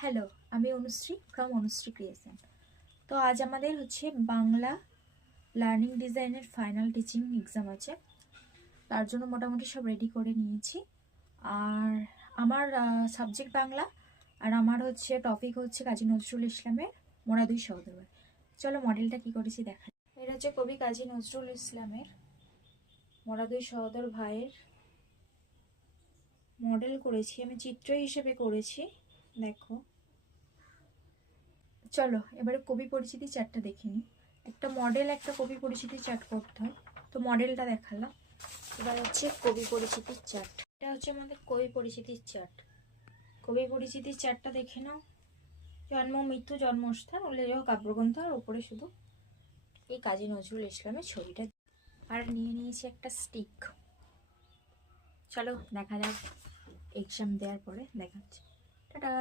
Hello, আমি Anushree from Anushree creation. তো আজ আমাদের হচ্ছে বাংলা লার্নিং ডিজাইনের ফাইনাল টিচিং এক্সাম আছে, তার জন্য মোটামুটি সব রেডি করে নিয়েছি। আর আমার সাবজেক্ট বাংলা, আর আমার হচ্ছে টপিক হচ্ছে কাজী নজরুল ইসলামের মোরা দুই সহোদর ভাই। চলো মডেলটা কি করেছি দেখা। এটা হচ্ছে কবি কাজী নজরুল ইসলামের মোরা দুই সহোদর ভাইয়ের মডেল করেছি, আমি চিত্র হিসেবে করেছি, দেখো। চলো এবারে কবি পরিচিতি চার্টটা দেখে নিই। একটা মডেল একটা কবি পরিচিতি চার্ট করতে হয়, তো মডেলটা দেখালাম। এবার হচ্ছে কবি পরিচিতির চার্ট। এটা হচ্ছে আমাদের কবি পরিচিতির চার্ট। কবি পরিচিতির চার্টটা দেখে নাও। জন্ম, মৃত্যু, জন্মস্থান, উল্লেখযোগ্য কাব্যগ্রন্থ, আর উপরে শুধু এই কাজী নজরুল ইসলামের ছবিটা। আর নিয়ে নিয়েছি একটা স্টিক। চলো দেখা যাক, এক্সাম দেওয়ার পরে দেখাচ্ছি। টাটা।